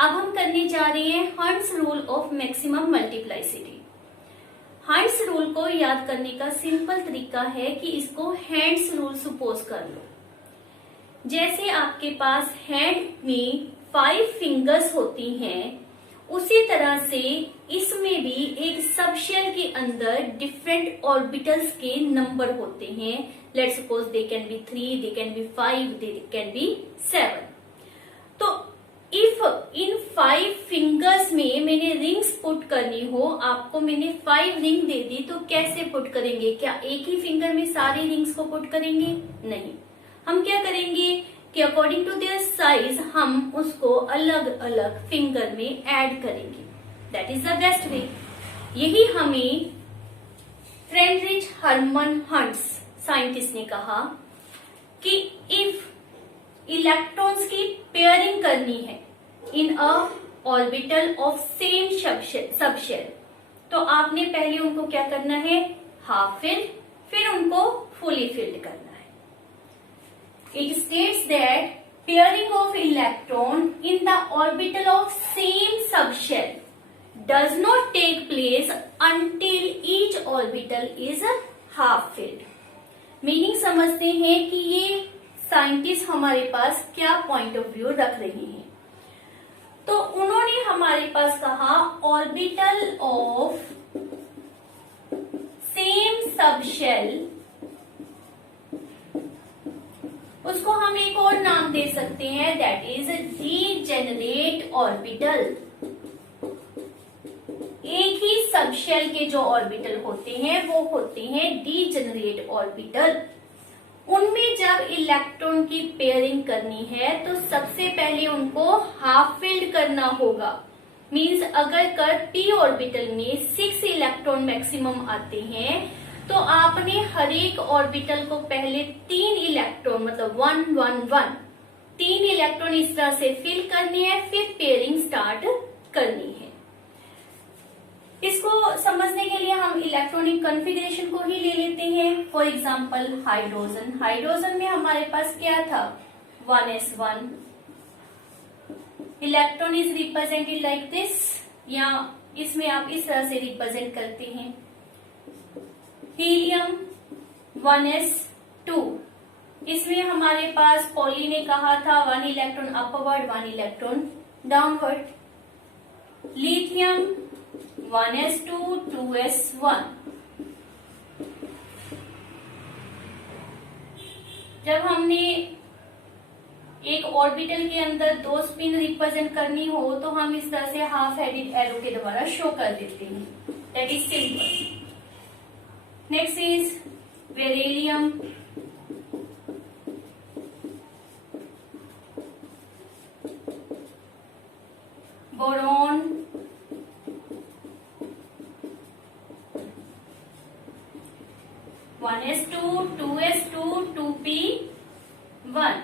अब हम करने जा रहे हैं Hund's rule of maximum multiplicity. Hund's rule को याद करने का सिंपल तरीका है कि इसको हैंड्स रूल सपोज कर लो। जैसे आपके पास हैंड में 5 फिंगर्स होती हैं, उसी तरह से इसमें भी एक सबशेल के अंदर डिफरेंट ऑर्बिटल्स के नंबर होते हैं। Let's suppose they can be 3, they can be 5, they can be 7। तो इफ इन 5 फिंगर्स में मैंने रिंग्स पुट करनी हो, आपको मैंने 5 रिंग दे दी, तो कैसे पुट करेंगे? क्या एक ही फिंगर में सारी रिंग्स को पुट करेंगे? नहीं, हम क्या करेंगे कि अकॉर्डिंग टू देयर साइज हम उसको अलग अलग फिंगर में ऐड करेंगे। That is the best way. यही हमें फ्रेडरिच हर्मन हंट्स साइंटिस्ट ने कहा कि इफ इलेक्ट्रॉन्स की पेयरिंग करनी है इन अ ऑर्बिटल ऑफ सेम सबशेल, तो आपने पहले उनको क्या करना है? हाफ फिल्ड, फिर उनको फुली फिल्ड करना है। It states that pairing of electron in the orbital of same subshell does not take place until each orbital is half filled. Meaning समझते हैं कि ये साइंटिस्ट हमारे पास क्या पॉइंट ऑफ व्यू रख रहे हैं। तो उन्होंने हमारे पास कहा ऑर्बिटल ऑफ सेम सबशेल, उसको हम एक और नाम दे सकते हैं, दैट इज डीजेनरेट ऑर्बिटल। एक ही सबशेल के जो ऑर्बिटल होते हैं वो होते हैं डीजेनरेट ऑर्बिटल। उनमें जब इलेक्ट्रॉन की पेयरिंग करनी है तो सबसे पहले उनको हाफ फिल्ड करना होगा। मींस अगर कर पी ऑर्बिटल में 6 इलेक्ट्रॉन मैक्सिमम आते हैं, तो आपने हर एक ऑर्बिटल को पहले 3 इलेक्ट्रॉन मतलब 1 1 1 3 इलेक्ट्रॉन इस तरह से फिल करने हैं, फिर पेयरिंग स्टार्ट करनी है। इसको समझने के लिए हम इलेक्ट्रॉनिक कॉन्फ़िगरेशन को ही ले लेते हैं। For example hydrogen. हाइड्रोजन में हमारे पास क्या था? 1s1। Electron is represented like this, या इसमें आप इस तरह से रिप्रेजेंट करते हैं। हीलियम 1s2, इसमें हमारे पास पॉली ने कहा था 1 electron upward 1 electron downward. Lithium 1s2 2s1। जब हमने एक ऑर्बिटल के अंदर 2 स्पिन रिप्रेजेंट करनी हो तो हम इस तरह से हाफ हेडेड एरो के द्वारा शो कर देते हैं। That is simple. Next is beryllium, boron, one s two 2s2 2p1।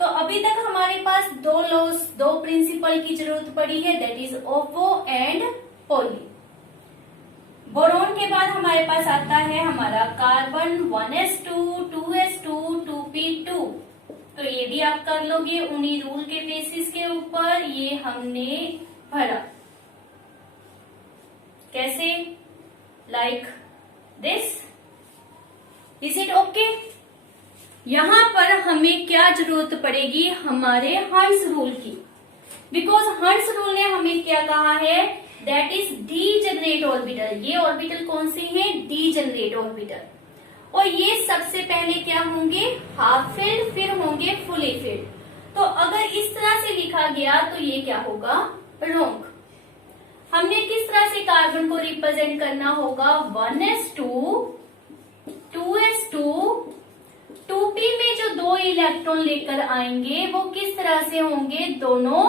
तो अभी तक हमारे पास 2 लॉस 2 प्रिंसिपल की जरूरत पड़ी है, that is Oppo and poly. Boron के बाद हमारे पास आता है हमारा कार्बन 1s2 2s2 2p2। तो ये भी आप कर लोगे उन्हीं रूल के बेसिस के ऊपर। ये हमने भरा कैसे? Like this. Is it okay? यहां पर हमें क्या जरूरत पड़ेगी? हमारे हंट्स रूल की। बिकॉज हंट्स रूल ने हमें क्या कहा है? That is degenerate orbital. ये ऑर्बिटल कौन से हैं? Degenerate orbital. और ये सबसे पहले क्या होंगे? हाफ फिल्ड, फिर होंगे फुली फिल्ड। तो अगर इस तरह से लिखा गया तो ये क्या होगा? रॉन्ग। हमने किस तरह से कार्बन को रिप्रेजेंट करना होगा? 1s2 2s2 2p में जो 2 इलेक्ट्रॉन लेकर आएंगे वो किस तरह से होंगे? दोनों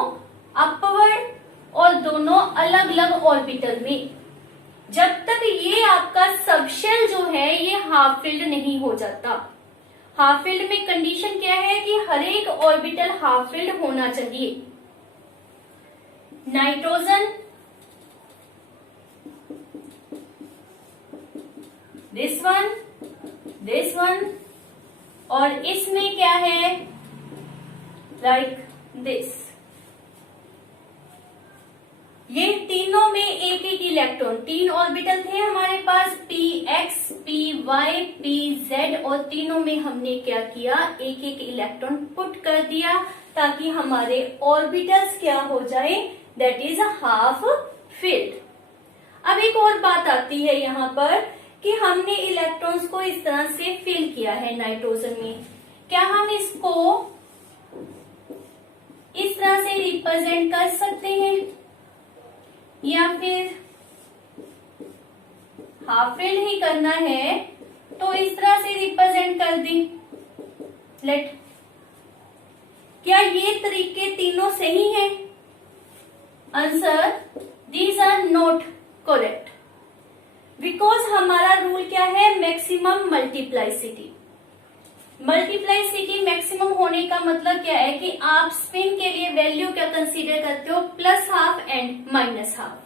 अपवर्ड और दोनों अलग अलग ऑर्बिटल में। जब तक ये आपका सबशेल जो है ये हाफ फिल्ड नहीं हो जाता। हाफ फिल्ड में कंडीशन क्या है कि हर एक ऑर्बिटल हाफ फिल्ड होना चाहिए। नाइट्रोजन दिस वन और इसमें क्या है? Like this. ये तीनों में एक एक इलेक्ट्रॉन, 3 ऑर्बिटल थे हमारे पास, px, py, pz, और तीनों में हमने क्या किया, एक एक इलेक्ट्रॉन पुट कर दिया ताकि हमारे ऑर्बिटल्स क्या हो जाए, दैट इज हाफ फिल्ड। अब एक और बात आती है यहाँ पर कि हमने इलेक्ट्रॉन्स को इस तरह से फिल किया है नाइट्रोजन में, क्या हम इसको इस तरह से रिप्रेजेंट कर सकते हैं या फिर हाफ फिल्ड ही करना है तो इस तरह से रिप्रेजेंट कर दें। लेट, क्या ये तरीके तीनों सही हैं? Answer, these are not correct, because हमारा रूल क्या है, मैक्सिमम मल्टीप्लाइसिटी। मल्टीप्लाइसिटी मैक्सिमम होने का मतलब क्या है कि आप स्पिन के लिए वैल्यू क्या कंसीडर करते हो, plus half and minus half.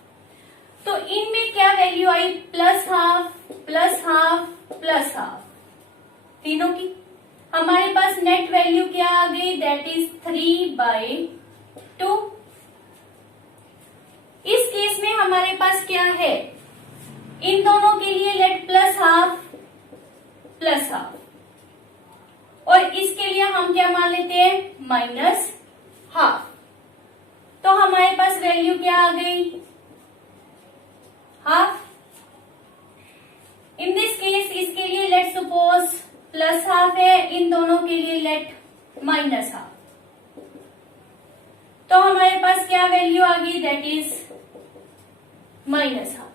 तो इनमें क्या वैल्यू आई, plus half, plus half, plus half, तीनों की। हमारे पास नेट वैल्यू क्या आ गई, दैट इज 3/2। इस केस में हमारे पास क्या है, इन दोनों के लिए late plus half, plus half, और इसके लिए हम क्या मान लेते हैं, माइनस हाफ। तो हमारे पास वैल्यू क्या आ गई, हाफ। इन दिस केस इसके लिए लेट सपोज प्लस हाफ है, इन दोनों के लिए लेट माइनस हाफ। तो हमारे पास क्या वैल्यू आ गई, दैट इज माइनस हाफ।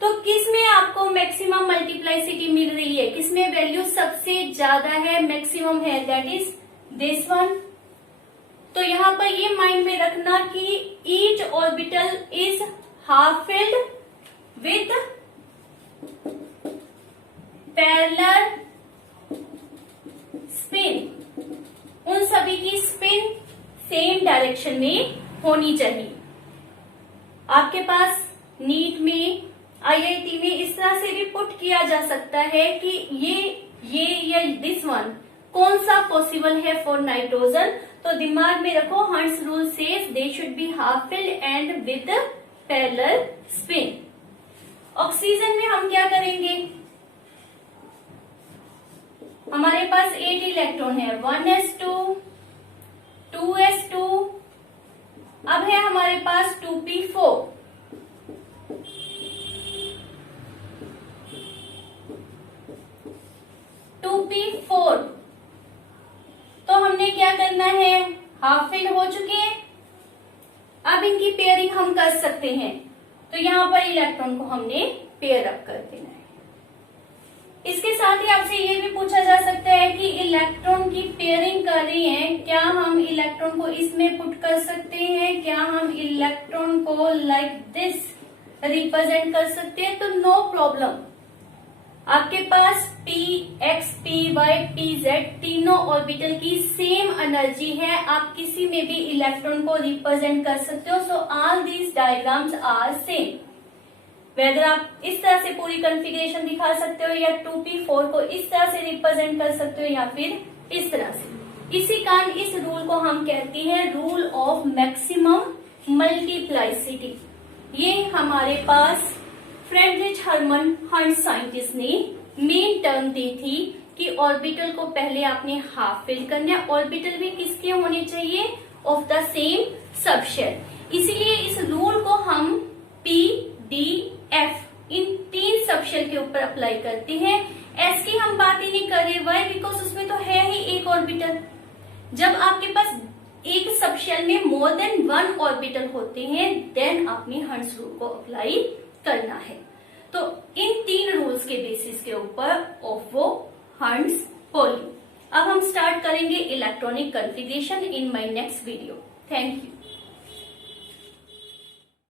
तो किस में आपको मैक्सिमम मल्टीप्लाइसिटी मिल रही है, किसमें वैल्यू सबसे ज्यादा है, मैक्सिमम है, दैट इज दिस वन। तो यहां पर ये माइंड में रखना कि each orbital is half filled with parallel spin. उन सभी की स्पिन सेम डायरेक्शन में होनी चाहिए। आपके पास नीट में, आईआईटी में इस तरह से भी पुट किया जा सकता है कि ये या दिस वन कौन सा पॉसिबल है फॉर नाइट्रोजन। तो दिमाग में रखो, hunts rule says they should be half filled and with parallel spin. Oxygen में हम क्या करेंगे, हमारे पास 8 इलेक्ट्रॉन है, 1s2, 2s2, अब है हमारे पास 2p4। तो हमने क्या करना है, हाफ फिल हो चुके हैं। अब इनकी पेयरिंग हम कर सकते हैं, तो यहां पर इलेक्ट्रॉन को हमने पेयर अप कर देना है। इसके साथ ही आपसे ये भी पूछा जा सकता है कि इलेक्ट्रॉन की पेयरिंग कर रही है, क्या हम इलेक्ट्रॉन को इसमें पुट कर सकते हैं, क्या हम इलेक्ट्रॉन को लाइक दिस रिप्रेजेंट कर सकते हैं? तो नो प्रॉब्लम। आपके पास p, x, p, y, p, z तीनों ऑर्बिटल की सेम एनर्जी है, आप किसी में भी इलेक्ट्रॉन को रिप्रेजेंट कर सकते हो। So all these diagrams are same, whether आप इस तरह से पूरी कॉन्फ़िगरेशन दिखा सकते हो या 2p4 को इस तरह से रिप्रेजेंट कर सकते हो या फिर इस तरह से। इसी कारण इस रूल को हम कहते हैं रूल ऑफ मैक्सिमम मल्टीप्लाइसिटी। ये हमारे पास फ्रेडरिच हर्मन हंट्स साइंटिस्ट ने मेन टर्म दी थी कि ऑर्बिटल को पहले आपने हाफ फिल करना है। ऑर्बिटल भी किसके होने चाहिए, ऑफ द सेम सबशेल। इसीलिए इस रूल को हम p, d, f इन 3 सबशेल के ऊपर अप्लाई करते हैं। s की हम बात ही नहीं कर रहे, वाई, बिकॉज उसमें तो है ही एक ऑर्बिटल। जब आपके पास एक सबशेल में मोर देन 1 ऑर्बिटल होते हैं, देन आपने हंट्स रूल को अप्लाई करना है। तो इन 3 रूल्स के बेसिस के ऊपर ऑफ वो हंट्स पॉली। अब हम स्टार्ट करेंगे electronic configuration in my next video. Thank you.